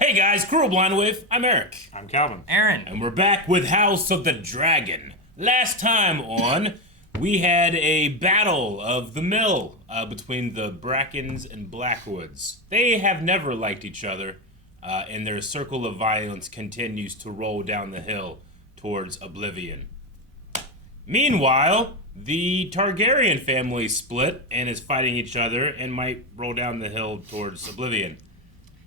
Hey guys, Cruel Blind Wave, I'm Eric. I'm Calvin. Aaron. And we're back with House of the Dragon. Last time on, we had a battle of the mill between the Brackens and Blackwoods. They have never liked each other, and their circle of violence continues to roll down the hill towards oblivion. Meanwhile, the Targaryen family split and is fighting each other and might roll down the hill towards oblivion.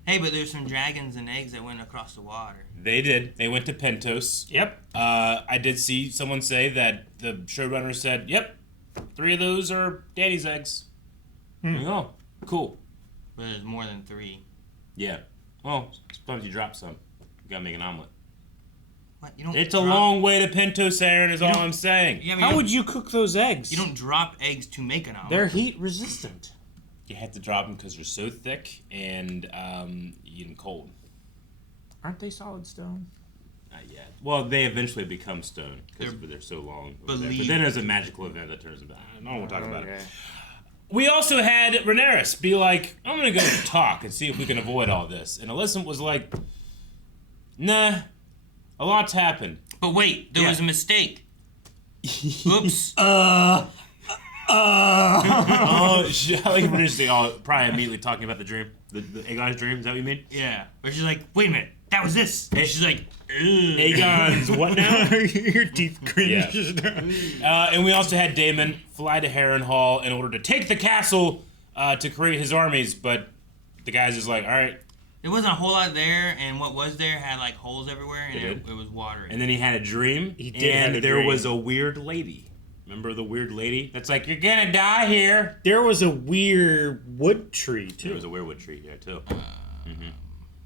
Hey, but there's some dragons and eggs that went across the water. They did. They went to Pentos. Yep. I did see someone say that the showrunner said, yep, 3 of those are Daddy's eggs. Oh, cool. But there's more than 3. Yeah. Well, suppose you drop some. You gotta make an omelet. What? You don't It's a long way to Pentos, Aaron, is all I'm saying. Yeah, How would you cook those eggs? You don't drop eggs to make an omelet. They're heat resistant. You have to drop them because they're so thick and you eat them cold. Aren't they solid stone? Not yet. Well, they eventually become stone because they're so long. But then there's a magical event that turns them. I don't want to talk about it. We also had Rhaenys be like, I'm going to go talk and see if we can avoid all this. And Alyssa was like, nah, a lot's happened. But wait, there was a mistake. Oops. I like Rhaenys probably immediately talking about the dream. The Aegon's dream, is that what you mean? Yeah. But she's like, wait a minute, that was this. And she's like, Aegon's what now? Your teeth cringe. Yeah. And we also had Daemon fly to Harrenhal in order to take the castle to create his armies, but the guy's just like, all right. There wasn't a whole lot there, and what was there had like holes everywhere, and it was watery. And then he had a dream, there was a weird lady. Remember the weird lady? That's like, you're gonna die here. There was a weird wood tree, too. There was a weirwood tree, yeah, too.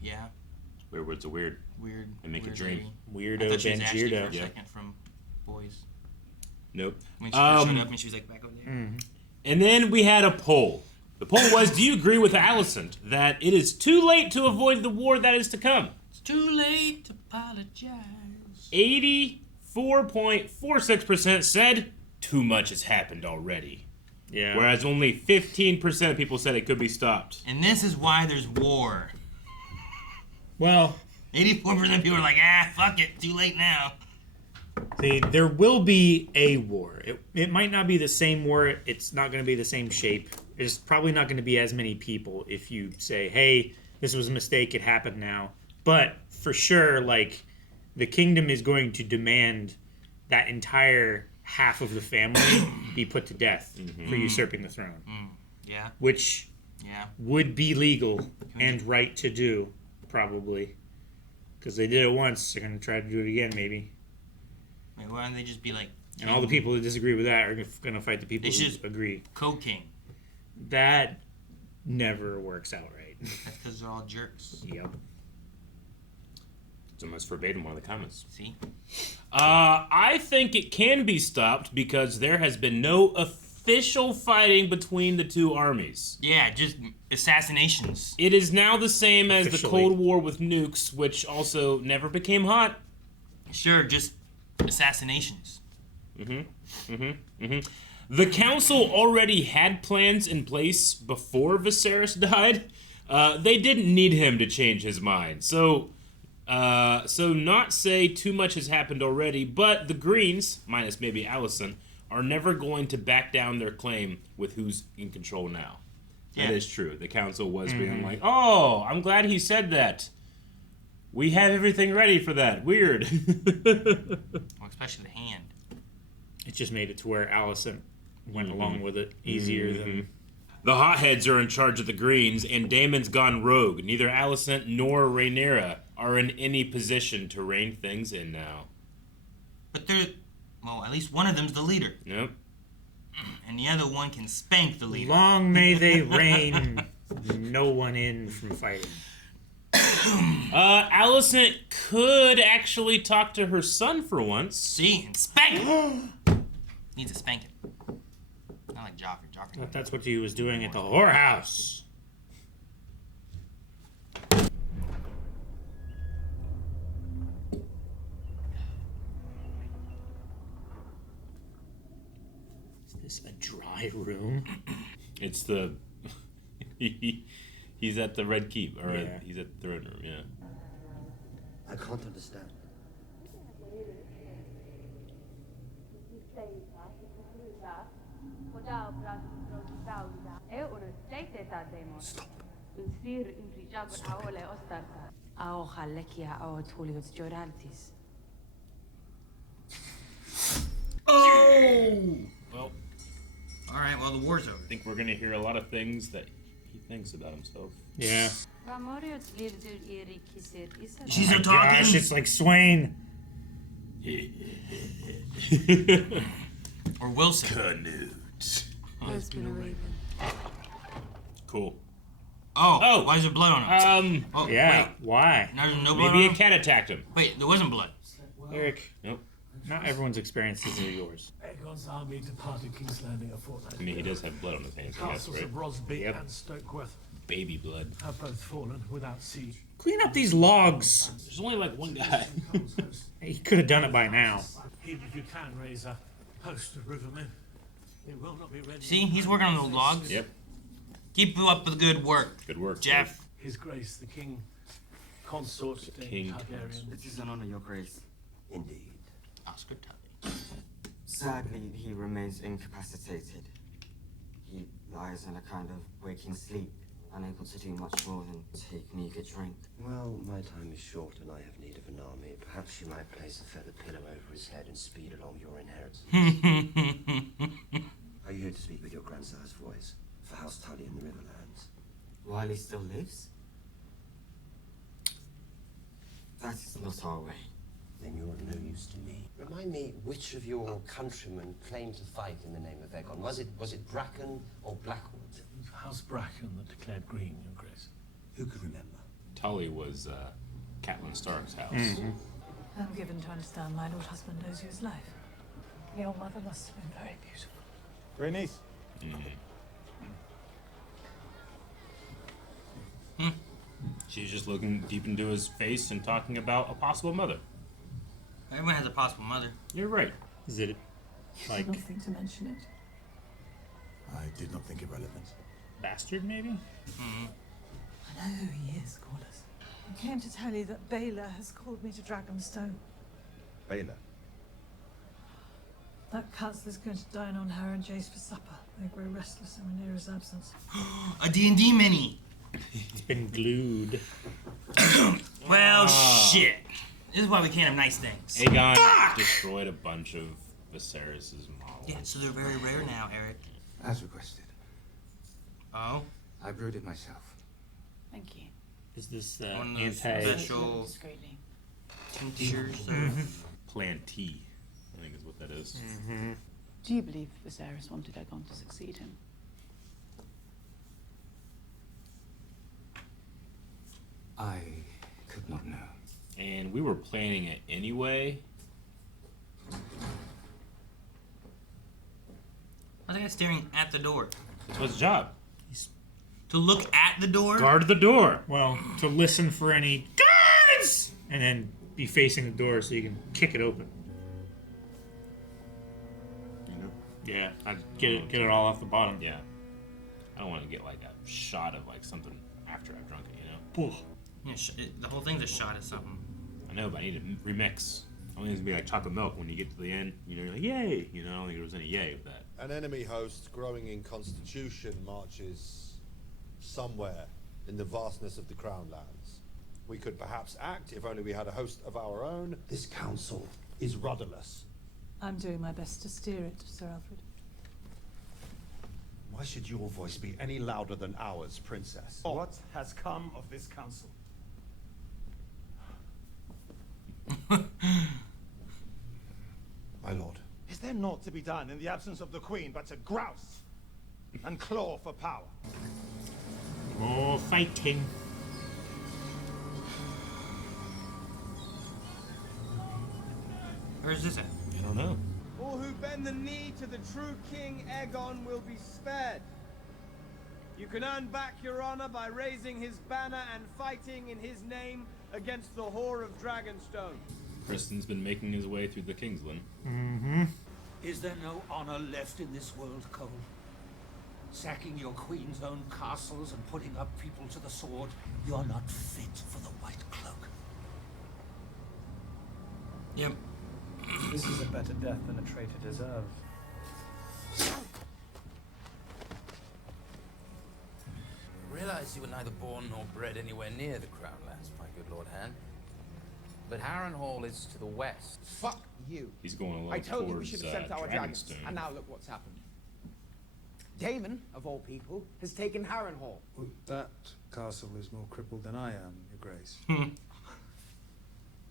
Yeah. Weirwood's a weird. Weird. They make a weird dream. Lady. Weirdo I thought she was Ashley for a Banjirdo. second from Boys. Nope. When she first showed up and she was like back over there. And then we had a poll. The poll was, do you agree with Alicent that it is too late to avoid the war that is to come? It's too late to apologize. 84.46% said too much has happened already. Yeah. Whereas only 15% of people said it could be stopped. And this is why there's war. Well, 84% of people are like, fuck it, too late now. see, there will be a war. It might not be the same war. It's not going to be the same shape. There's probably not going to be as many people if you say, hey, this was a mistake, it happened now. But for sure, like, the kingdom is going to demand that entire half of the family be put to death for usurping the throne. Yeah. Which would be legal and right to do, probably. Because they did it once, they're going to try to do it again, maybe. Wait, why don't they just be like... And all the people that disagree with that are going to fight the people They who should- agree. Co-king. That never works out right. That's because they're all jerks. Yep. It's almost verbatim one of the comments. See? I think it can be stopped because there has been no official fighting between the two armies. Yeah, just assassinations. It is now the same as the Officially. Cold War with nukes, which also never became hot. Sure, just assassinations. The council already had plans in place before Viserys died. They didn't need him to change his mind. So not say too much has happened already, but the Greens, minus maybe Alicent, are never going to back down their claim with who's in control now. That is true. The council was being like, oh, I'm glad he said that. We have everything ready for that. Weird. Well, especially the hand. It just made it to where Alicent went along with it easier than... The hotheads are in charge of the Greens, and Daemon's gone rogue. Neither Alicent nor Rhaenyra are in any position to rein things in now. But they're... Well, at least one of them's the leader. Nope. And the other one can spank the leader. Long may they reign no one in from fighting. Alicent could actually talk to her son for once. See? And spank him! Needs a spanking. Not like Joffrey. But that's what he was doing at the whorehouse. Is this a dry room? It's the... He's at the Red Keep, or Yeah. he's at the Throne Room, yeah. I can't understand. Stop. Oh! Well, All right, well, the war's over. I think we're gonna hear a lot of things that he thinks about himself. Yeah. She's Oh my still talking? gosh, it's like Swain. Or Wilson. Canute. Cool. Oh, why is there blood on him? Oh, Yeah. Wait. Why? No blood on Maybe a him? cat attacked him. Wait, there wasn't blood. Eric, Nope. not everyone's experiences are yours. Aegon's army departed King's Landing a fortnight I mean, he ago. does have blood on his hands, I guess, Castles right? of Rosby Yep. and Stokeworth Baby blood. have both fallen without siege. Clean up these logs. There's only like one guy. He could have done it by now. Even if you can raise a host of rivermen, it will not be ready. See, he's working on those logs. Yep. Keep you up with the good work, Good work, Jeff. His Grace, the King Consort, Dame King Targaryen. It is an honor, Your Grace. Indeed. Oscar Tully. Sadly, he remains incapacitated. He lies in a kind of waking sleep, unable to do much more than take meager drink. Well, my time is short and I have need of an army. Perhaps you might place a feather pillow over his head and speed along your inheritance. Are you here to speak with your grandsire's voice for House Tully in the Riverlands? While he still lives? That is not our way. Then you're of no use to me. Remind me, which of your countrymen claimed to fight in the name of Aegon? Was it Bracken or Blackwood? House Bracken that declared green, Your Grace. Who could remember? Tully was Catelyn Stark's house. I'm given to understand my Lord husband owes you his life. Your mother must have been very beautiful. Rhaenys. She's just looking deep into his face and talking about a possible mother. Everyone has a possible mother. You're right. Is it like Nothing to mention it. I did not think it relevant. bastard, maybe? I know who he is, Corlys. I came to tell you that Baylor has called me to Dragonstone. Baylor. That Councillor's going to dine on her and Jace for supper. They grow restless in Rhaenyra's absence. A D&D mini. It's been glued. Well, shit. This is why we can't have nice things. Aegon destroyed a bunch of Viserys' models. Yeah, so they're very rare now, Eric. As requested. Oh? I brewed it myself. Thank you. Is this One of those anti? special Discreetly. tinctures Plan T, I think is what that is. Do you believe Viserys wanted Aegon to succeed him? I could not know. And we were planning it anyway. I think I'm staring at the door. It's his job. To look at the door? Guard the door. Well, to listen for any guards, and then be facing the door so you can kick it open. You know? Yeah, I'd get it all off the bottom. Yeah. I don't want to get like a shot of like something after I've drunk it, you know? Yeah, the whole thing's a shot at something. I know, but I need to remix. I want it to be like chocolate milk when you get to the end. You know, you're like, yay! You know, I don't think there was any yay with that. An enemy host growing in constitution marches somewhere in the vastness of the Crown Lands. We could perhaps act if only we had a host of our own. This council is rudderless. I'm doing my best to steer it, Sir Alfred. Why should your voice be any louder than ours, Princess? What has come of this council? My lord. Is there naught to be done in the absence of the Queen but to grouse and claw for power? More fighting. Where's this at? I don't know. All who bend the knee to the true King Aegon will be spared. You can earn back your honor by raising his banner and fighting in his name against the whore of Dragonstone. Kristen's been making his way through the Kingsland. Is there no honor left in this world, Cole? Sacking your queen's own castles and putting up people to the sword. You're not fit for the White Cloak. Yep. This is a better death than a traitor deserves. I realize you were neither born nor bred anywhere near the Crown Lands, my good Lord Han. But Harrenhal is to the west. Fuck you. He's going along I told you we towards, should have sent our dragons, Dragonstone. and now look what's happened. Daemon, of all people, has taken Harrenhal. Well, that castle is more crippled than I am, Your Grace.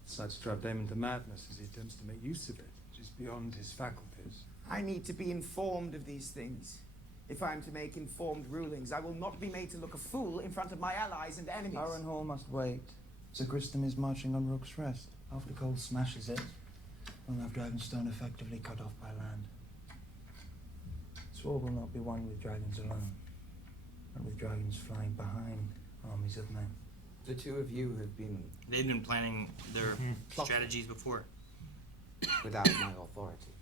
Decides to drive Daemon to madness as he attempts to make use of it, which is beyond his faculties. I need to be informed of these things. If I am to make informed rulings, I will not be made to look a fool in front of my allies and enemies. Harrenhal must wait. Sir Gristom is marching on Rook's Rest. After Cole smashes it, we'll have Dragonstone effectively cut off by land. This war will not be won with dragons alone, but with dragons flying behind armies of men. The two of you have been... They've been planning their strategies before. without my authority.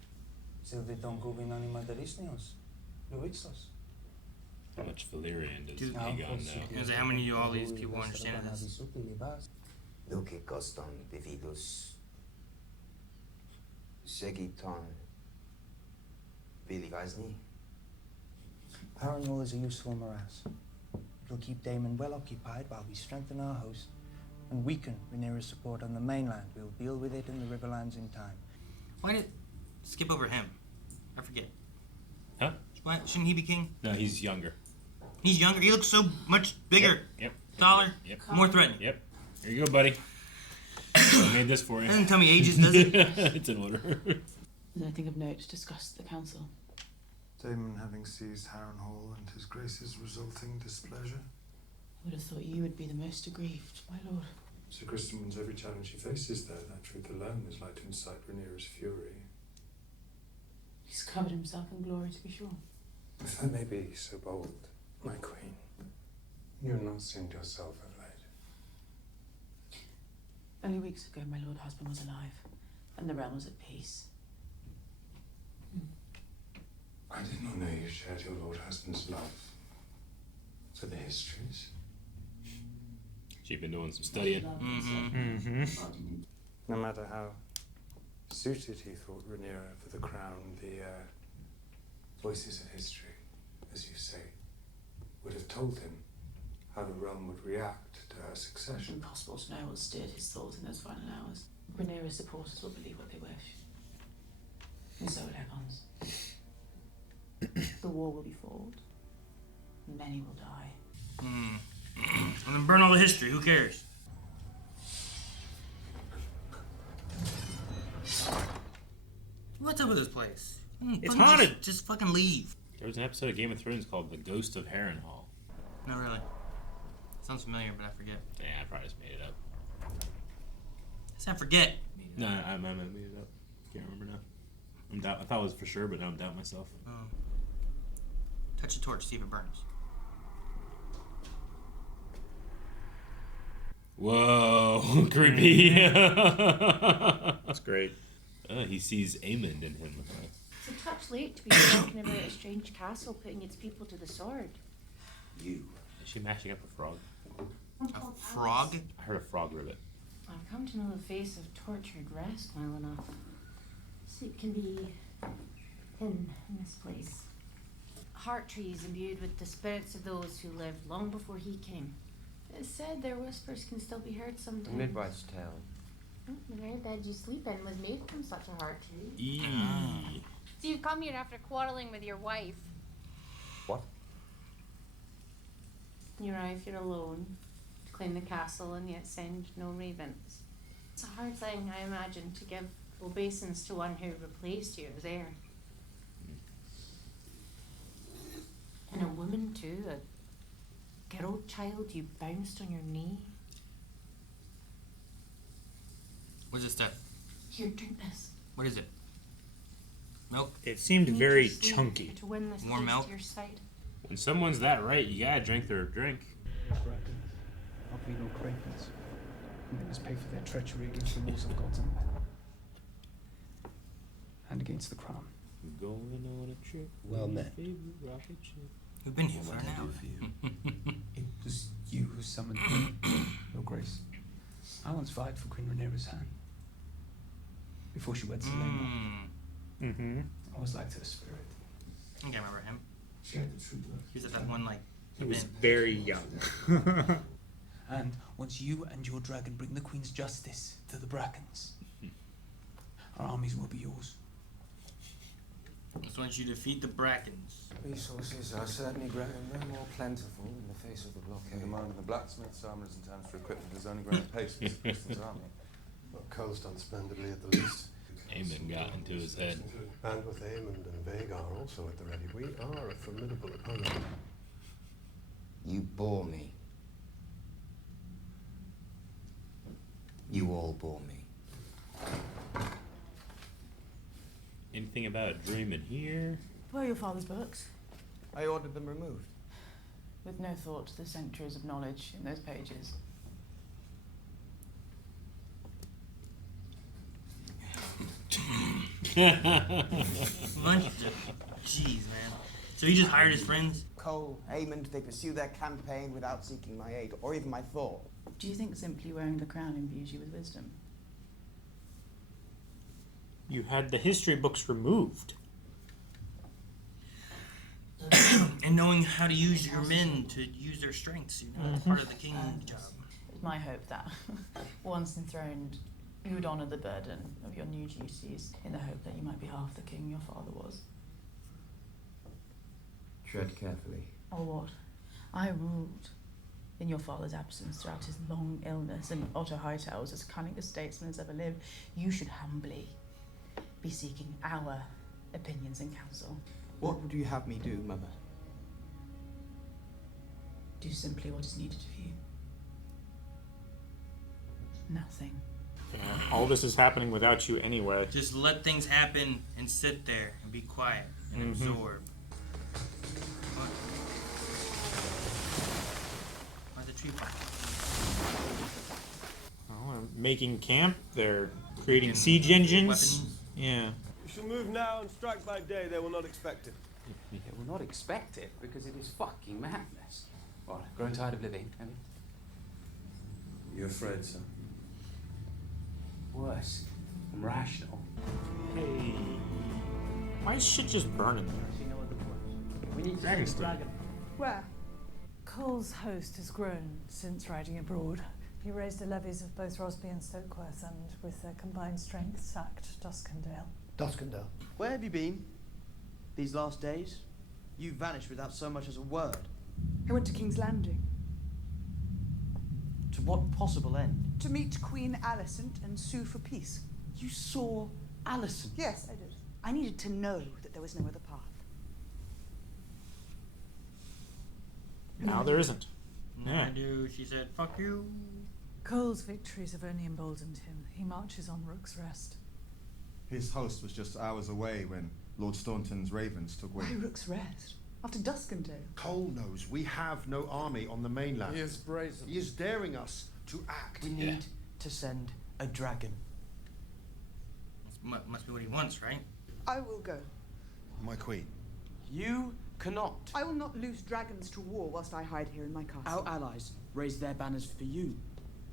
Silvi don gubin anima derisnios. Luixos. How much Valyrian does Aegon know? Is it how many of all these people understand this? Duce coston vividus segiton vilivasni. Harrenhal is a useful morass. It'll keep Daemon well occupied while we strengthen our host and weaken Rhaenyra's support on the mainland. We'll deal with it in the Riverlands in time. Why did skip over him? I forget. Huh? Why shouldn't he be king? No, he's younger. He's younger. He looks so much bigger. Yep. Taller. Yep. More threatening. Yep. Here you go, buddy. I made this for you. Doesn't tell me ages, does it? It's in order. Is anything of note discussed at the council? Daemon having seized Harrenhal and his grace's resulting displeasure. I would have thought you would be the most aggrieved, my lord. Sir Gristom wins every challenge he faces, though. That truth alone is like to incite Rhaenyra's fury. He's covered himself in glory, to be sure. If I may be so bold, my queen, you have not sinned yourself of late. Only weeks ago, my lord husband was alive, and the realm was at peace. I did not know you shared your lord husband's love for the histories. She's been doing some studying. No matter how suited he thought Rhaenyra for the crown, the voices of history, as you say, would have told him how the realm would react to her succession. Impossible to know what stirred his thoughts in those final hours. Rhaenyra's supporters will believe what they wish. And so will Aegon's. The war will be fought. Many will die. And then burn all the history. Who cares? What's up with this place? It's haunted. Just fucking leave. There was an episode of Game of Thrones called The Ghost of Harrenhal. No, really. Sounds familiar, but I forget. Yeah, I probably just made it up. It's not forget. No, I made it up. Can't remember now. I thought it was for sure, but now I'm doubting myself. Oh. Touch the torch, see if it burns. Whoa, creepy. That's great. He sees Aemond in him. It's a touch late to be talking about a strange castle putting its people to the sword. You. Is she mashing up a frog? A frog? I heard a frog ribbit. I've come to know the face of tortured rest well enough. Sleep can be thin in this place. Heart trees imbued with the spirits of those who lived long before he came. It's said their whispers can still be heard sometimes. The midwife's tale. The very bed you sleep in was made from such a heart tree. So you've come here after quarreling with your wife. What? You arrive here alone to claim the castle and yet send no ravens. It's a hard thing, I imagine, to give obeisance to one who replaced you as heir. And a woman too, a girl child you bounced on your knee. What's this stuff? Here, drink this. What is it? Milk? It seemed You need very to sleep chunky. To win this More case milk? to your side. When someone's that right, you gotta drink their drink. I'll be no cravens. They must pay for their treachery against the laws of God's empire. And against the crown. Going on a trip. Well met. We've been here for an hour. It was you who summoned me, Your Grace. I once vied for Queen Rhaenyra's hand. Before she wed Selena. Mm-hmm. I was like to her spirit. I think I remember him. She had the truth. He was at that one, like, He was event. very young. And once you and your dragon bring the Queen's justice to the Brackens, our armies will be yours. Just once you defeat the Brackens. Resources are certainly growing no more plentiful in the face of the blockade. The demand of the blacksmiths, armourers, and towns for equipment is only growing at pace with Kristen's army. Well, Cole's done splendidly at the least. Aemond got into his head. And with Aemond and Aegon also at the ready, we are a formidable opponent. You bore me. You all bore me. Anything about a dream in here? Where are your father's books? I ordered them removed. With no thought to the centuries of knowledge in those pages. Jeez, man. So he just hired his friends? Cole, Aemond, they pursue their campaign without seeking my aid, or even my thought. Do you think simply wearing the crown imbues you with wisdom? You had the history books removed. And knowing how to use your men to use their strengths, you know, part of the king's job. It's my hope that, once enthroned, you would honour the burden of your new duties in the hope that you might be half the king your father was. Tread carefully. Or what? I ruled in your father's absence throughout his long illness, and Otto Hightower was as cunning a statesman as ever lived. You should humbly be seeking our opinions and counsel. What would you have me do, Mother? Do simply what is needed of you. Nothing. All this is happening without you anyway. Just let things happen and sit there and be quiet and absorb. Where's the tree farm? Oh, they're making camp. They're creating siege engines. Weapons. Yeah. We shall move now and strike by day. They will not expect it. They will not expect it because it is fucking madness. What, grown tired of living, have you? You afraid, sir? Worse. I'm rational. Hey. Why is shit just burning there? We need to Dragon's send the Den. dragon. Where? Cole's host has grown since riding abroad. He raised the levies of both Rosby and Stokeworth, and with their combined strength sacked Duskendale. Duskendale. Where have you been these last days? You vanished without so much as a word. I went to King's Landing To what possible end? to meet Queen Alicent and sue for peace. You saw Alison. Yes, I did. I needed to know that there was no other path. Now there isn't. Yeah. Do she said, fuck you. Cole's victories have only emboldened him. He marches on Rook's Rest. His host was just hours away when Lord Staunton's ravens took wing. Why Rook's Rest? After Duskendale. Cole knows we have no army on the mainland. He is brazen. He is daring us to act. We need to send a dragon. Must be what he wants, right? I will go. My queen. You cannot. I will not lose dragons to war whilst I hide here in my castle. Our allies raise their banners for you,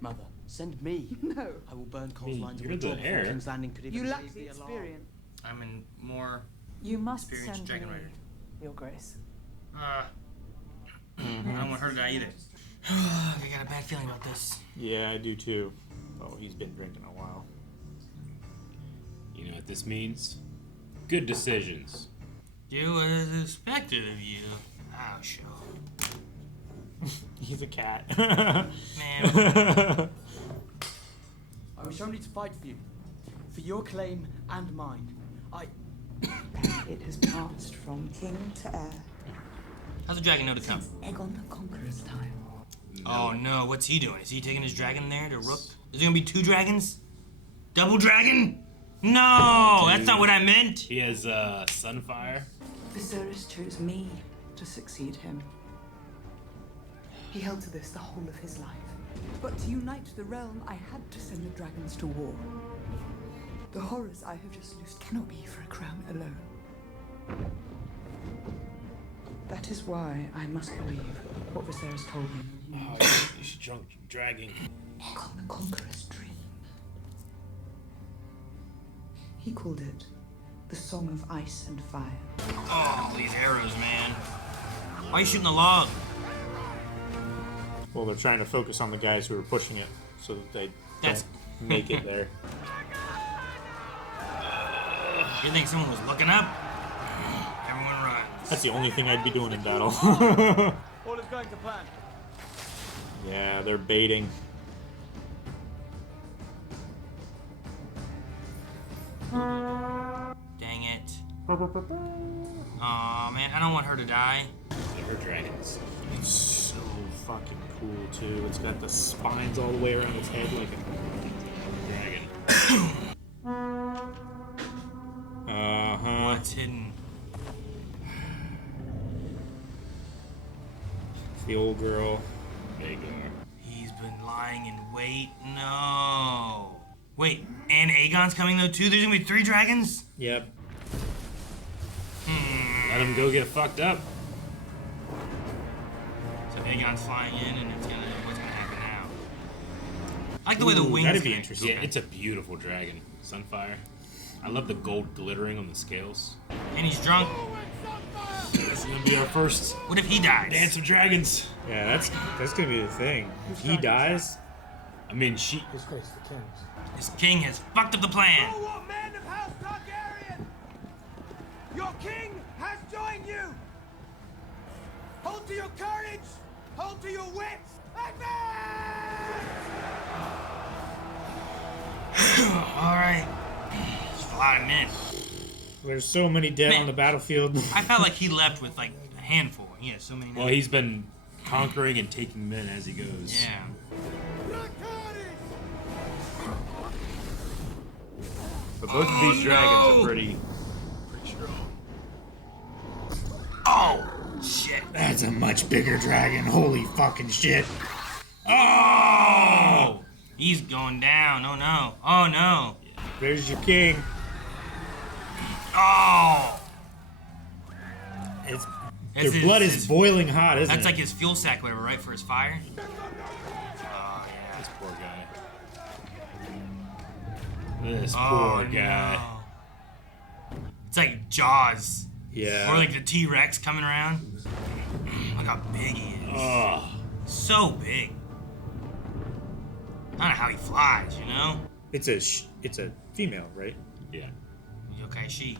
Mother. Send me. No. I will burn Cole's Hey, lines you're of withdrawal the before heir. King's Landing could even You lack raise the alarm. experience. I'm in more You must experienced send dragon me, rider. Your Grace. I don't want her to die either. I got a bad feeling about this. Yeah, I do too. Oh, he's been drinking a while. You know what this means? Good decisions. Do what is expected of you. How show. He's a cat. Man. I wish only to fight for you, for your claim and mine. It has passed from king to heir. How's the dragon know to come? Aegon the Conqueror's time. Oh no, what's he doing? Is he taking his dragon there to Rook? Is there gonna be 2 dragons? Double dragon? No, that's not what I meant. He has Sunfyre. Viserys chose me to succeed him. He held to this the whole of his life. But to unite the realm, I had to send the dragons to war. The horrors I have just loosed cannot be for a crown alone. That is why I must believe what Viserys told me. Oh, he's drunk dragging. Aegon the Conqueror's dream. He called it the Song of Ice and Fire. Oh, these arrows, man. Why are you shooting the log? Well, they're trying to focus on the guys who are pushing it so that they don't make it there. You think someone was looking up? Everyone runs. That's the only thing I'd be doing in battle. All is going to plan. Yeah, they're baiting. Dang it. Aw, man, I don't want her to die. Her dragons. It's so fucking cool, too. It's got the spines all the way around its head like a dragon. Uh-huh. What's hidden? It's the old girl. Aegon. He's been lying in wait. No. Wait, and Aegon's coming though too? There's gonna be 3 dragons? Yep. Let him go get fucked up. So Aegon's flying in and it's gonna, what's gonna happen now? I like the way the wings. That'd be interesting. Yeah, it's a beautiful dragon. Sunfyre. I love the gold glittering on the scales. And he's drunk. This is gonna be our first. What if he dies? Dance of Dragons. Yeah, that's gonna be the thing. If he dies, I mean, she. His Grace the King's. This king has fucked up the plan. Oh, what man of House Targaryen! Your king has joined you! Hold to your courage! Hold to your wits! Alright. There's a lot of men. there's so many dead on the battlefield. I felt like he left with like a handful. He has so many. Well, he's been conquering and taking men as he goes. Yeah. But both of these dragons are pretty strong. Oh, shit. That's a much bigger dragon. Holy fucking shit. Oh! He's going down. Oh, no. Oh, no. There's your king. Oh! Their blood is boiling hot, isn't it? That's like his fuel sack, whatever, right, for his fire? Oh, yeah. This poor guy. This poor guy. No. It's like Jaws. Yeah. Or like the T-Rex coming around. Look how big he is. Oh. So big. I don't know how he flies, you know? It's a female, right? Yeah. Okay, she.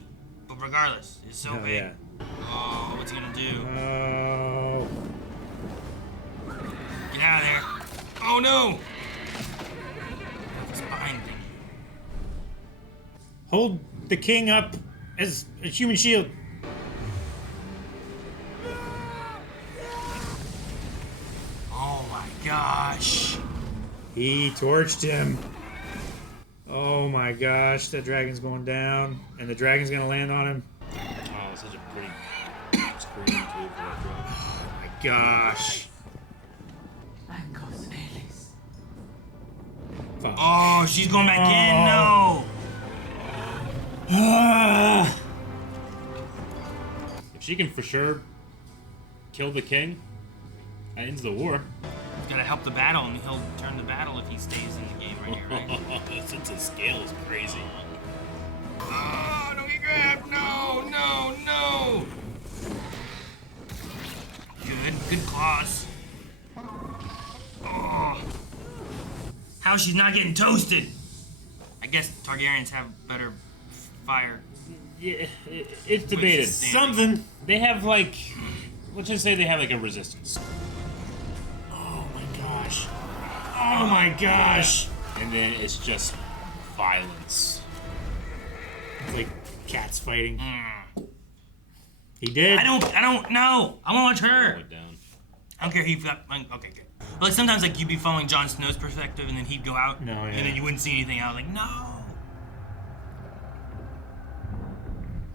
But regardless, it's so big. Yeah. Oh, what's he gonna do? Oh. Get out of there. Oh no! It's behind thing. Hold the king up as a human shield. Oh my gosh. He torched him. Oh my gosh, that dragon's going down. And the dragon's gonna land on him. Oh, such a pretty screen too for that dragon. Oh my gosh. Fuck. Oh, she's going back in. No. If she can for sure kill the king, that ends the war. He's gotta help the battle, and he'll turn the battle if he stays in the game right here, right? Since his scale is crazy. Oh, don't get grabbed! No, no, no! Good claws. Oh. How she's not getting toasted? I guess Targaryens have better fire. Yeah, it's debated. Something. They have like, let's just say they have like a resistance. Oh my gosh. Oh my gosh. And then it's just violence. It's like cats fighting. He did. I don't know. I want to watch her. I don't care who you've got. Okay, good. But like sometimes like you'd be following Jon Snow's perspective and then he'd go out No, yeah. and then you wouldn't see anything. I was like, no.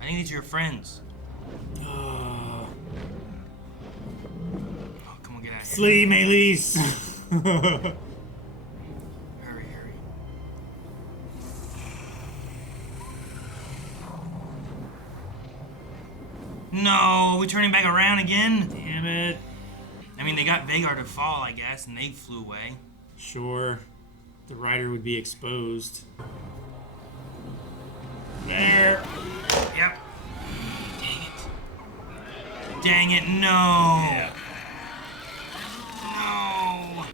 I think these are your friends. Oh, come on, get out of here. Flee, Maelys. Hurry. No, we turning back around again? Damn it. I mean, they got Vhagar to fall, I guess, and they flew away. Sure. The rider would be exposed. There. Yep. Dang it, no. Yeah. No.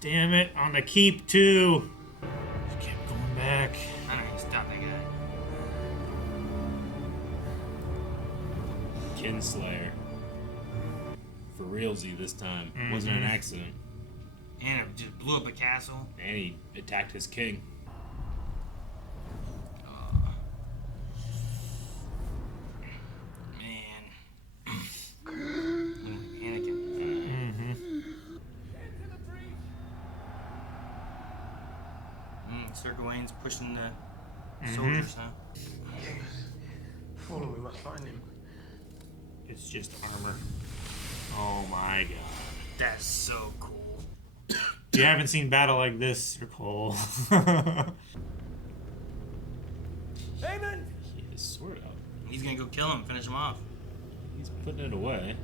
Damn it, on the keep too. Just kept going back. I don't know, stop that guy. Kinslayer. For realsy this time. Wasn't an accident. And it just blew up a castle. And he attacked his king. Man. Panicking. Sir Gawain's pushing the soldiers, huh? Follow, we must find him. It's just armor. Oh my god. That's so cool. If you haven't seen battle like this, you're cool. Aemond! He has sword out. He's gonna go kill him, finish him off. He's putting it away.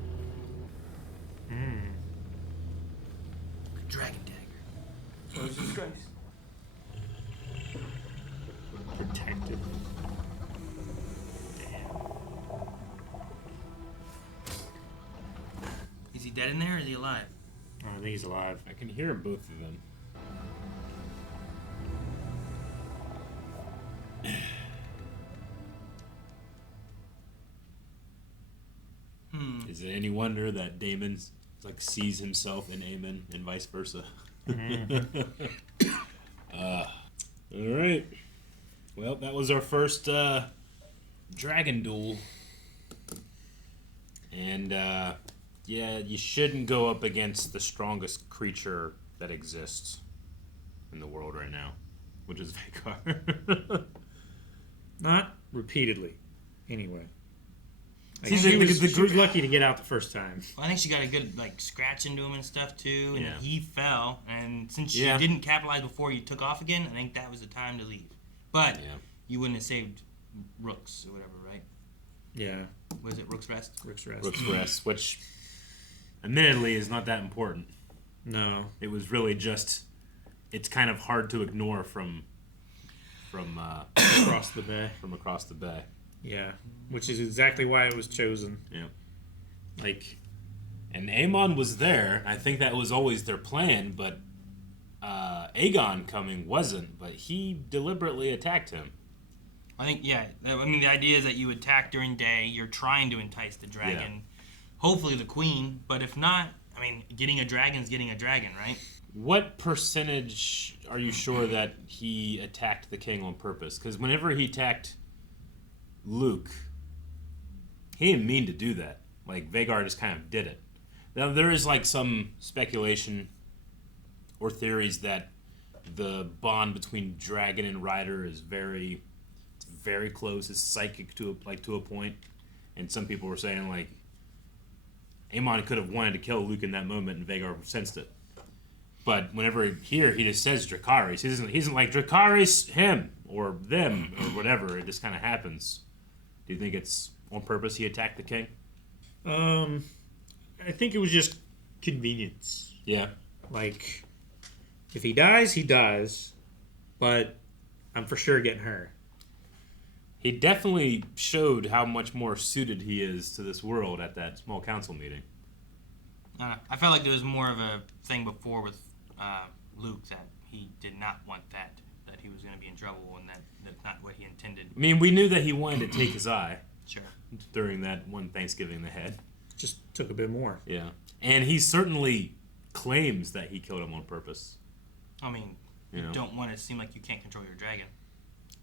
Dragon dagger. So is his grace. Protected. Is he dead in there or is he alive? I think he's alive. I can hear both of them. Is it any wonder that Daemon's like sees himself in Aemon and vice versa? All right. Well, that was our first dragon duel, and yeah, you shouldn't go up against the strongest creature that exists in the world right now, which is Vhagar. Not repeatedly, anyway. Like, See, she was the lucky to get out the first time. Well, I think she got a good like scratch into him and stuff too, and Yeah. he fell. And since she Yeah. didn't capitalize before you took off again, I think that was the time to leave. But you wouldn't have saved Rooks or whatever, right? Yeah. Was it Rook's Rest? Rook's Rest. Rook's Rest, which admittedly is not that important. No. It was really just, it's kind of hard to ignore from across the bay. From across the bay. Yeah, which is exactly why it was chosen. Yeah. Like, and Aemon was there. I think that was always their plan, but Aegon coming wasn't, but he deliberately attacked him. I think, yeah. I mean, the idea is that you attack during day. You're trying to entice the dragon. Hopefully the queen, but if not, I mean, getting a dragon's getting a dragon, right? What percentage are you sure that he attacked the king on purpose? Because whenever he attacked Luke, he didn't mean to do that. Like, Vhagar just kind of did it. Now, there is, like, some speculation or theories that the bond between dragon and rider is very close. It's psychic to a point. And some people were saying, like, Aemon could have wanted to kill Luke in that moment, and Vhagar sensed it. But whenever he just says Dracarys. He isn't like, Dracarys, him, or them, or whatever. It just kind of happens. Do you think it's on purpose he attacked the king? I think it was just convenience. Yeah. Like, if he dies, he dies. But I'm for sure getting her. He definitely showed how much more suited he is to this world at that small council meeting. I felt like there was more of a thing before with Luke that he did not want that he was going to be in trouble, and that's not what he intended. I mean, we knew that he wanted to take his eye. Sure. During that one Thanksgiving they had. Just took a bit more. Yeah. And he certainly claims that he killed him on purpose. I mean, You know? don't want to seem like you can't control your dragon.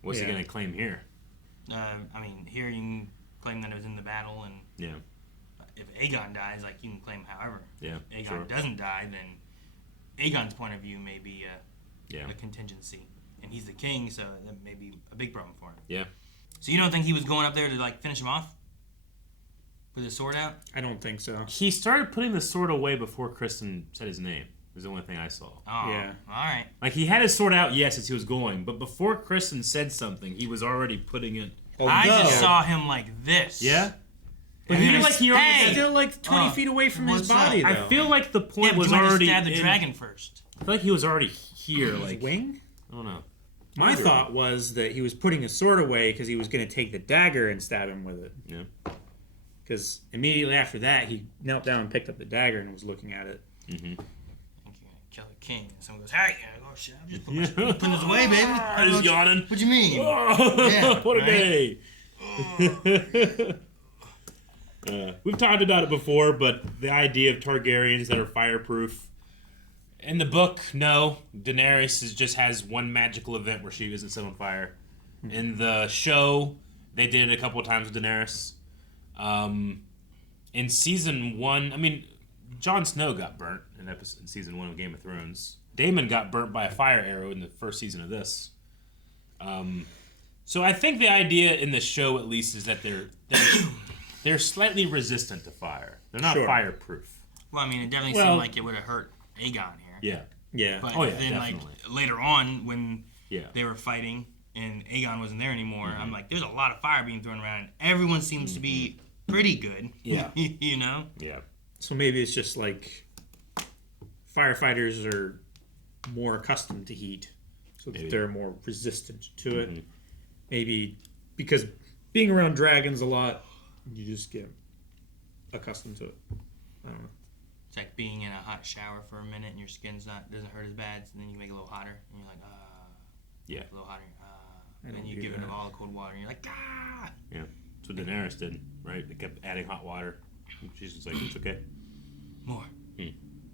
What's he going to claim here? I mean, here you can claim that it was in the battle, and Yeah. if Aegon dies, like, you can claim however. Yeah, If Aegon sure. doesn't die, then Aegon's point of view may be Yeah. a contingency. And he's the king, so that may be a big problem for him. Yeah. So you don't think he was going up there to, like, finish him off? With his sword out? I don't think so. He started putting the sword away before Kristen said his name. Was the only thing I saw. Oh, yeah. All right. Like, he had his sword out, yes, as he was going, but before Kristen said something, he was already putting it. I just saw him like this. Yeah? But he like he already he's still like 20 feet away from his body, though. I feel like the point Yeah, was but you already wanted to stab the in- dragon first. I feel like he was already here. Like wing? I don't know. My thought was that he was putting his sword away because he was going to take the dagger and stab him with it. Yeah. Because immediately after that, he knelt down and picked up the dagger and was looking at it. Mm-hmm. Kill the king. And someone goes, hey, oh shit, I'm just putting this away, baby. I was yawning. What do you mean? Yeah, what a right? day. We've talked about it before, but the idea of Targaryens that are fireproof. In the book, no. Daenerys just has one magical event where she isn't set on fire. In the show, they did it a couple of times with Daenerys. In season 1, I mean, Jon Snow got burnt in season 1 of Game of Thrones. Daemon got burnt by a fire arrow in the first season of this. So I think the idea in the show, at least, is that they're slightly resistant to fire. They're not fireproof. Well, I mean, it definitely seemed like it would have hurt Aegon here. Yeah. Yeah. But definitely. like later on, when they were fighting and Aegon wasn't there anymore, I'm like, there's a lot of fire being thrown around. Everyone seems to be pretty good. Yeah. You know? Yeah. So maybe it's just like firefighters are more accustomed to heat, so that they're more resistant to it. Maybe because being around dragons a lot, you just get accustomed to it. I don't know. It's like being in a hot shower for a minute and your skin's doesn't hurt as bad, so then you make it a little hotter and you're like, yeah, a little hotter, and then you give it all the cold water and you're like, ah. Yeah, that's what Daenerys did, right? They kept adding hot water. She's just like, it's okay. More.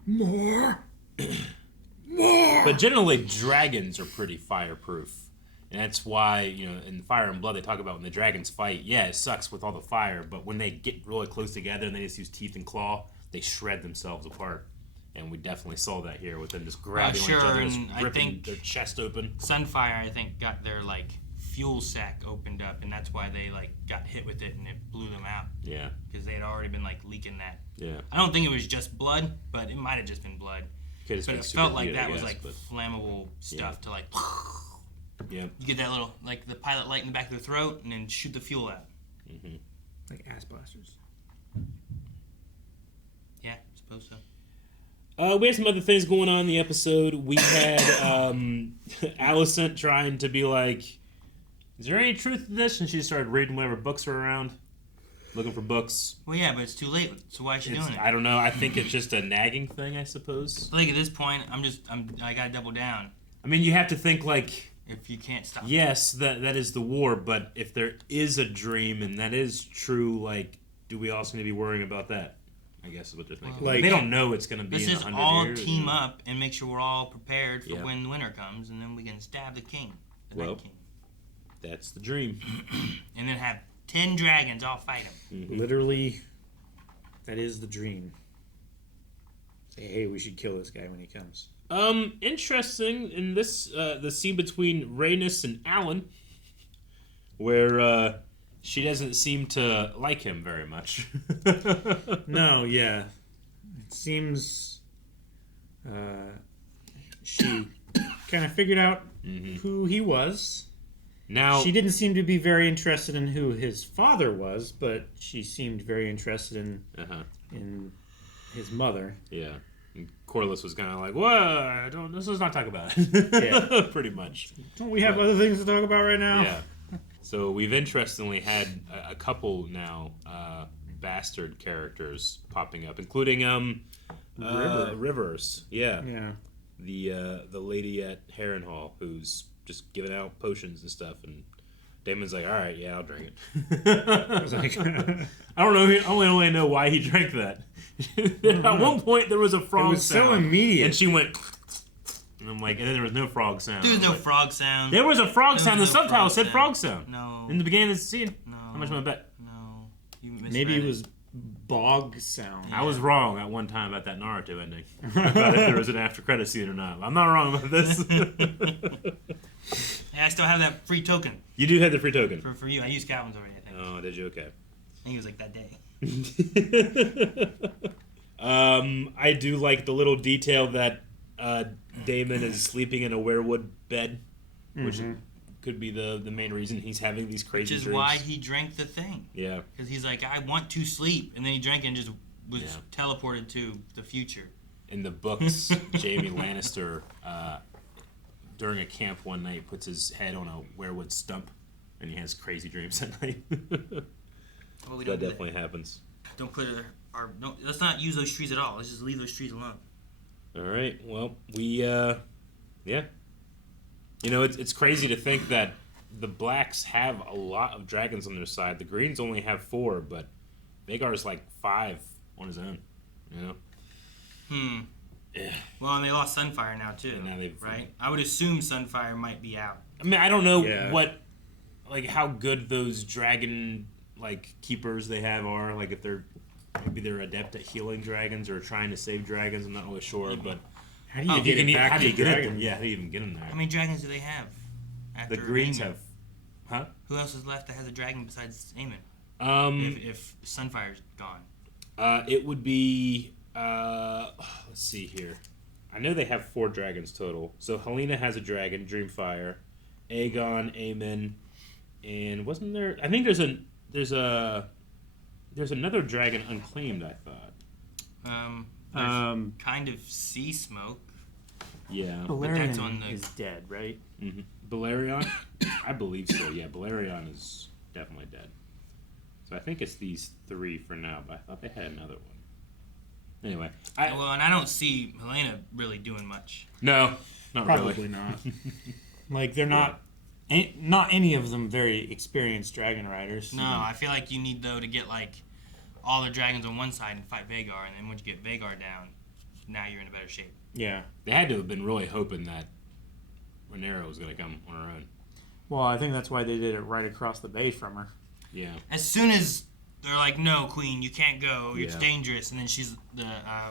More. But generally, dragons are pretty fireproof. And that's why, in Fire and Blood, they talk about when the dragons fight, yeah, it sucks with all the fire, but when they get really close together and they just use teeth and claw, they shred themselves apart. And we definitely saw that here with them just grabbing each other, just ripping their chest open. Sunfyre, I think, got their, fuel sack opened up, and that's why they, got hit with it and it blew them out. Yeah. Because they had already been, leaking that. Yeah. I don't think it was just blood, but it might have just been blood. But it felt like that was, flammable stuff to, Yeah. You get that little, the pilot light in the back of the throat, and then shoot the fuel out. Mm-hmm. Like ass blasters. Yeah, I suppose so. We had some other things going on in the episode. We had Alicent trying to be like, is there any truth to this? And she started reading whatever books are around, looking for books. Well, yeah, but it's too late, so why is she doing it? I don't know. I think it's just a nagging thing, I suppose. At this point, I gotta double down. I mean, you have to think if you can't stop. Yes, that is the war, but if there is a dream and that is true, do we also need to be worrying about that? I guess is what they're thinking. They don't know it's going to be in 100 years. Let's just all team up and make sure we're all prepared for when winter comes, and then we can stab the king. Night King. That's the dream. And then have 10 dragons all fight him. Mm-hmm. Literally, that is the dream. Say, hey, we should kill this guy when he comes. Interesting in this, the scene between Rhaenys and Alyn, where she doesn't seem to like him very much. No, yeah. It seems she kind of figured out who he was. Now she didn't seem to be very interested in who his father was, but she seemed very interested in his mother. Yeah. And Corlys was kind of like, "Whoa, let's not talk about it." Yeah. Pretty much. Don't we have other things to talk about right now? Yeah. So we've interestingly had a couple now bastard characters popping up, including Rivers. Yeah. Yeah. The lady at Harrenhal who's just giving out potions and stuff, and Damon's like, all right, yeah, I'll drink it. I don't know. I only know why he drank that. At one point, there was a frog sound. It was so immediate. And she went, and I'm like, and then there was no frog sound. There was no frog sound. There was a frog sound. The subtitle said sound. frog sound. No. In the beginning of the scene. No. How much am I bet? No. You misread Maybe it was bog sound. I was wrong at one time about that Naruto ending. About if there was an after credit scene or not. I'm not wrong about this. Yeah, I still have that free token. You do have the free token. For you. I used Calvin's already, I think. Oh, did you? Okay. I think it was like that day. I do like the little detail that Daemon is sleeping in a weirwood bed, which could be the main reason he's having these crazy Which is dreams. why he drank the thing. Yeah. Because he's like, I want to sleep. And then he drank it and just was teleported to the future. In the books, Jaime Lannister, during a camp one night, puts his head on a weirwood stump, and he has crazy dreams at night. Well, we that don't do definitely happens. Don't put let's not use those trees at all. Let's just leave those trees alone. All right. Well, yeah. You know, it's crazy to think that the Blacks have a lot of dragons on their side. The Greens only have 4, but Vhagar's like 5 on his own. You know. Yeah. Well, and they lost Sunfyre now too. And now right? I would assume Sunfyre might be out. I mean, I don't know how good those dragon keepers they have are. Like if maybe they're adept at healing dragons or trying to save dragons. I'm not really sure, but how do you get it back to dragon? Yeah, how do you even get them there? How many dragons do they have? The Greens Aemon? have, huh? Who else is left that has a dragon besides Aemon? If Sunfire's gone, it would be. Let's see here. I know they have 4 dragons total. So Helena has a dragon, Dreamfire, Aegon, Aemon, and wasn't there? I think there's another dragon unclaimed. I thought. kind of sea smoke. Yeah. Balerion is dead, right? Mm-hmm. Balerion, I believe so. Yeah, Balerion is definitely dead. So I think it's these 3 for now. But I thought they had another one. Anyway, and I don't see Helena really doing much. No, probably really. not. Like they're not any of them very experienced dragon riders. No, I feel like you need though to get all the dragons on one side and fight Vhagar, and then once you get Vhagar down, now you're in a better shape. Yeah, they had to have been really hoping that Rhaenyra was going to come on her own. Well, I think that's why they did it right across the bay from her. Yeah. As soon as they're like, "No, Queen, you can't go. It's dangerous," and then she's the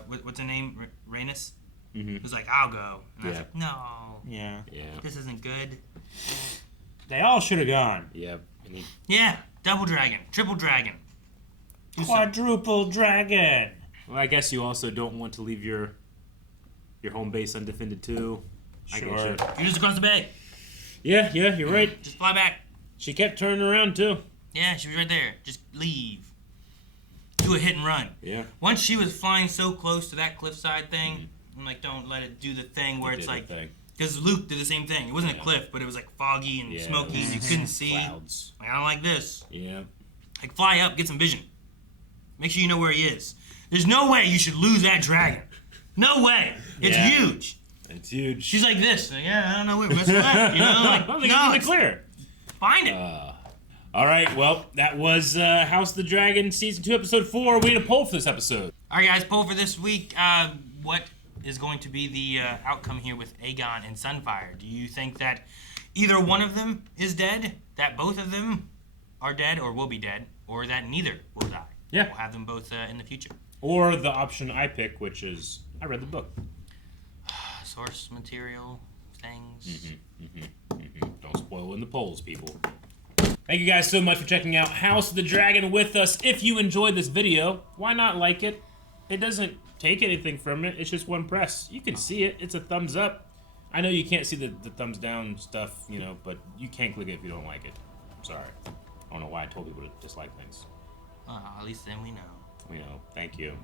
what's her name, Rhaenys, who's like, "I'll go," and I was like, "No, this isn't good." They all should have gone. Yeah. Yeah, double dragon, triple dragon, quadruple dragon. Well, I guess you also don't want to leave your home base undefended too. Sure. You're just across the bay. Yeah, you're right. Just fly back. She kept turning around too. Yeah, she was right there. Just leave. Do a hit and run. Yeah. Once she was flying so close to that cliffside thing, I'm like, don't let it do the thing where it's like, because Luke did the same thing. It wasn't a cliff, but it was like foggy and smoky, and you couldn't see. Clouds. Like, I don't like this. Yeah. Like, fly up, get some vision. Make sure you know where he is. There's no way you should lose that dragon. No way. It's huge. It's huge. She's like this. Like, I don't know where it's at. You know, like, I don't think it's in the clear. Find it. All right, well, that was House of the Dragon Season 2, Episode 4. We need a poll for this episode. All right, guys, poll for this week. What is going to be the outcome here with Aegon and Sunfyre? Do you think that either one of them is dead, that both of them are dead or will be dead, or that neither will die? Yeah. We'll have them both in the future. Or the option I pick, which is, I read the book. Source material, things. Don't spoil in the polls, people. Thank you guys so much for checking out House of the Dragon with us. If you enjoyed this video, why not like it? It doesn't take anything from it. It's just one press. You can see it. It's a thumbs up. I know you can't see the thumbs down stuff, but you can click it if you don't like it. I'm sorry. I don't know why I told people to dislike things. At least then we know. We know. Thank you.